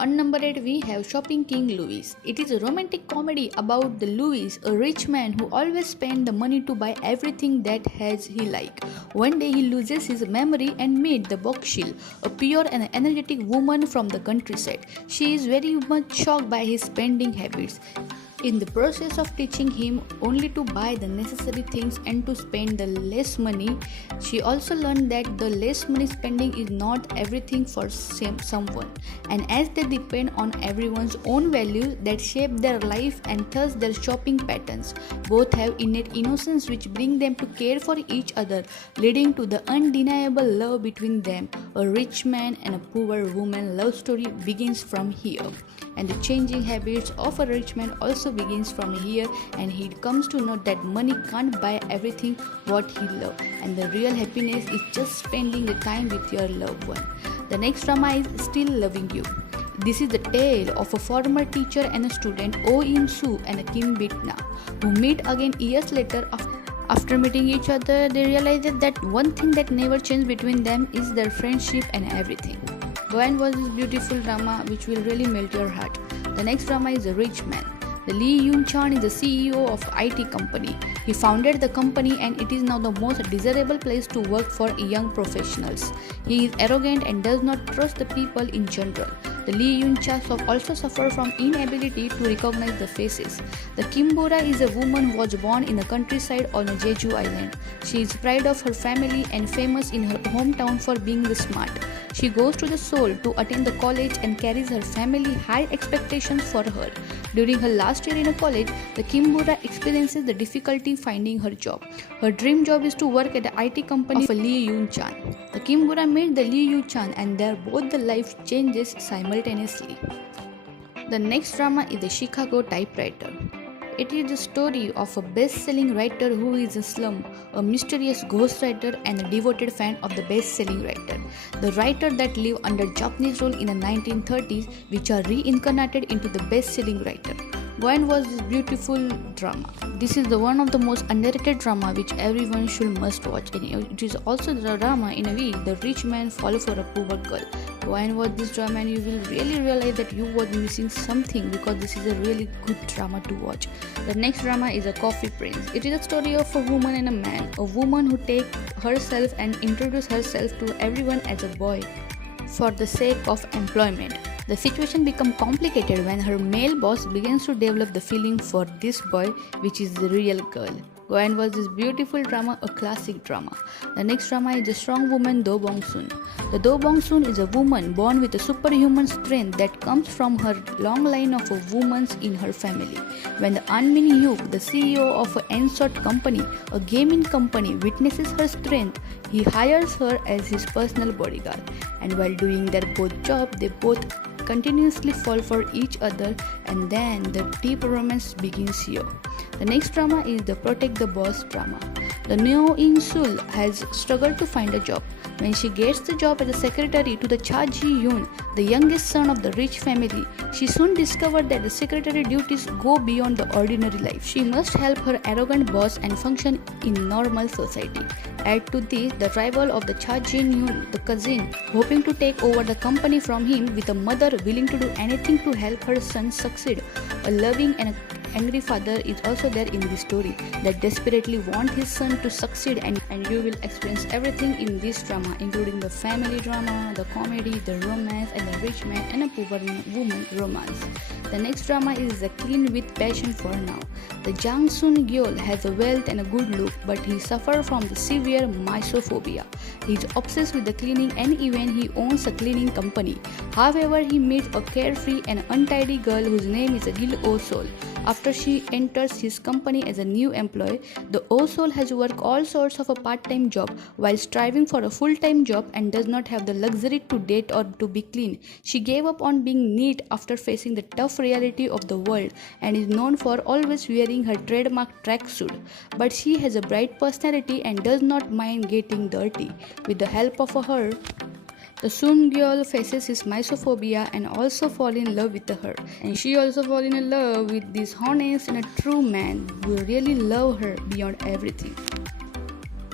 On number 8, we have Shopping King Louis. It is a romantic comedy about the Louis, a rich man who always spends the money to buy everything that has he like. One day he loses his memory and meets the Boxhill, a pure and energetic woman from the countryside. She is very much shocked by his spending habits. In the process of teaching him only to buy the necessary things and to spend the less money, she also learned that the less money spending is not everything for someone, and as they depend on everyone's own values that shape their life and thus their shopping patterns. Both have innate innocence which bring them to care for each other, leading to the undeniable love between them. A rich man and a poor woman love story begins from here, and the changing habits of a rich man also begins from here, and he comes to know that money can't buy everything what he loves, and the real happiness is just spending the time with your loved one. The next drama is Still Loving You. This is the tale of a former teacher and a student, Oh In Soo and Kim Bit-na, who meet again years later. After meeting each other, they realize that one thing that never changed between them is their friendship and everything. Go and watch this beautiful drama which will really melt your heart. The next drama is A Rich Man. The Lee Yoon-chan is the CEO of IT company. He founded the company and it is now the most desirable place to work for young professionals. He is arrogant and does not trust the people in general. The Lee Yoon-chan also suffer from inability to recognize the faces. The Kim Bora is a woman who was born in the countryside on a Jeju island. She is proud of her family and famous in her hometown for being the smart. She goes to the Seoul to attend the college and carries her family high expectations for her. During her last year in a college, the Kim Bora experiences the difficulty finding her job. Her dream job is to work at the IT company of Lee Yoon-chan. The Kim Bora meet the Lee Yoon-chan and their both the life changes simultaneously. The next drama is The Chicago Typewriter. It is the story of a best-selling writer who is a slum, a mysterious ghostwriter, and a devoted fan of the best-selling writer. The writer that lived under Japanese rule in the 1930s, which are reincarnated into the best-selling writer. Go and watch this beautiful drama. This is the one of the most underrated drama which everyone should must watch. And it is also the drama in a way the rich man fall for a poor girl. Go and watch this drama and you will really realize that you were missing something, because this is a really good drama to watch. The next drama is A Coffee Prince. It is a story of a woman and a man. A woman who takes herself and introduces herself to everyone as a boy for the sake of employment. The situation becomes complicated when her male boss begins to develop the feeling for this boy, which is the real girl. Go and watch this beautiful drama, a classic drama. The next drama is The Strong Woman Do Bong-soon. The Do Bong-soon is a woman born with a superhuman strength that comes from her long line of women in her family. When the An Min-hyuk, the CEO of an Ensort company, a gaming company, witnesses her strength, he hires her as his personal bodyguard. And while doing their both job, they both continuously fall for each other, and then the deep romance begins here. The next drama is the Protect the Boss drama. The Neo In-sul has struggled to find a job. When she gets the job as a secretary to the Cha Ji-yoon, the youngest son of the rich family, she soon discovers that the secretary duties go beyond the ordinary life. She must help her arrogant boss and function in normal society. Add to this the rival of the Cha Jin-yoon, the cousin, hoping to take over the company from him, with a mother willing to do anything to help her son succeed. A loving and angry father is also there in this story that desperately wants his son to succeed, and you will experience everything in this drama, including the family drama, the comedy, the romance, and the rich man and a poor woman romance. The next drama is The Clean with Passion for Now. The Jang Sun-gyeol has a wealth and a good look, but he suffers from the severe misophobia. He is obsessed with the cleaning, and even he owns a cleaning company. However, he meets a carefree and untidy girl whose name is Gil Oh-sol. After she enters his company as a new employee, the Oh-sol has worked all sorts of a part-time job while striving for a full-time job and does not have the luxury to date or to be clean. She gave up on being neat after facing the tough reality of the world and is known for always wearing her trademark tracksuit. But she has a bright personality and does not mind getting dirty. With the help of her, the Sun-gyeol faces his misophobia and also fall in love with her. And she also fall in love with this honest and a true man who really love her beyond everything.